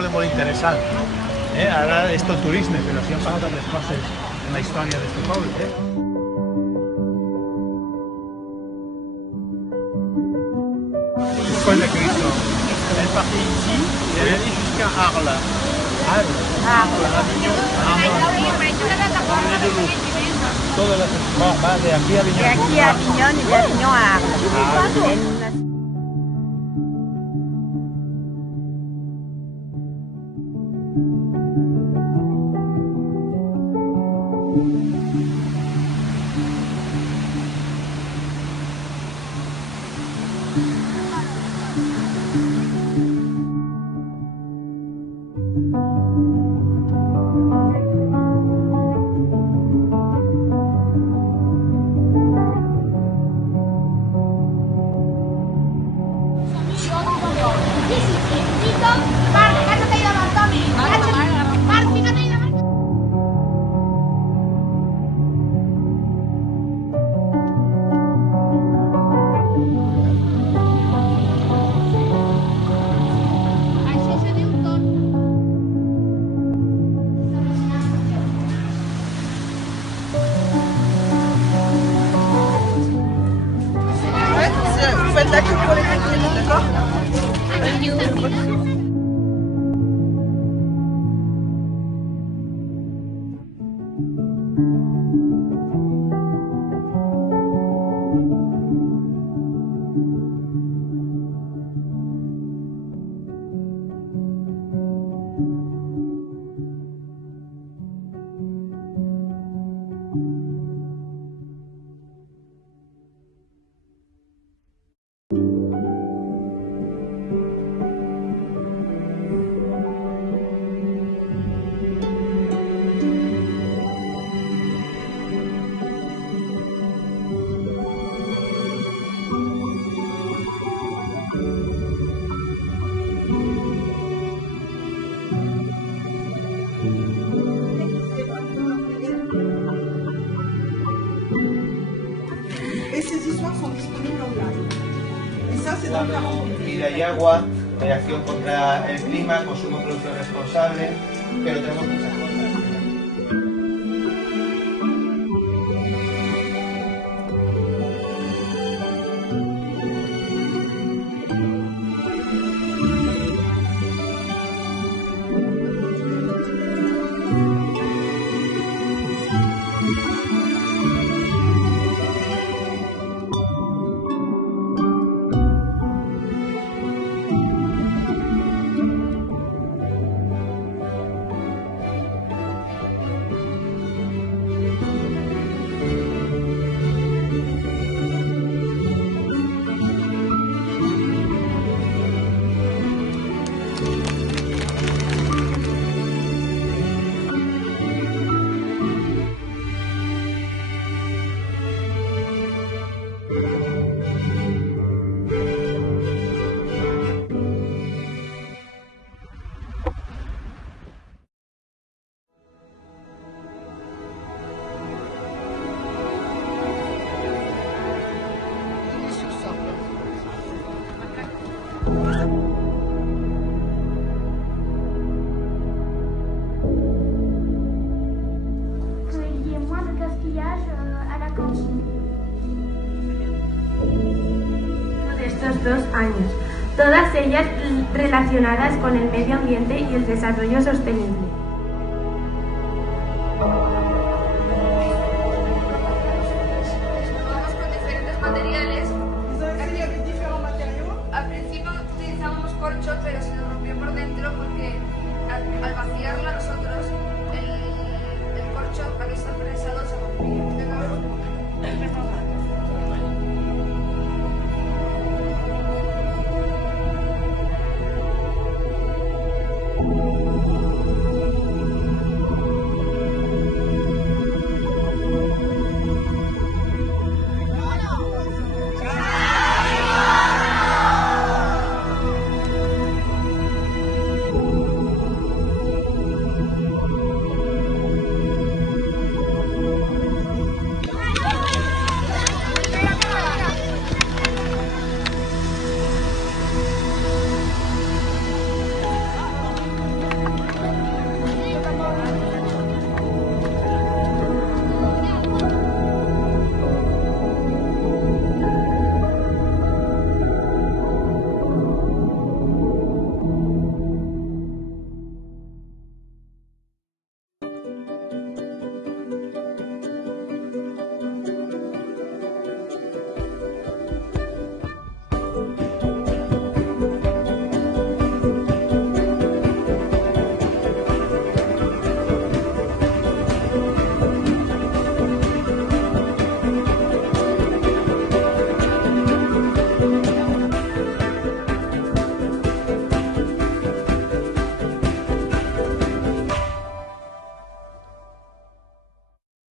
trobo molt interessant. Ara és tot turisme, però sí han passat altres coses en la història d'aquest poble. Pourquoi il a cueilli ça? Elle est partie ici et elle est allée jusqu'à Arles. Arles. Avignon. Todas las... Va de aquí a Aviñón. De aquí a Aviñón y de Aviñón a Arles. Vous faites la queue pour les contenus, d'accord? Et ces histoires sont disponibles online. Et ça, c'est dans le Vida y agua, reacción contra el clima, consumo y producción responsable, pero tenemos muchas cosas. Qu'il y ait moins de gaspillage à la cantine. De estos 2 años, todas ellas relacionadas con el medio ambiente y el desarrollo sostenible. Trabajamos con diferentes materiales. Vous avez essayé avec différents matériaux. Al principio utilizábamos corcho, pero se nos rompió por dentro porque al vaciarla nos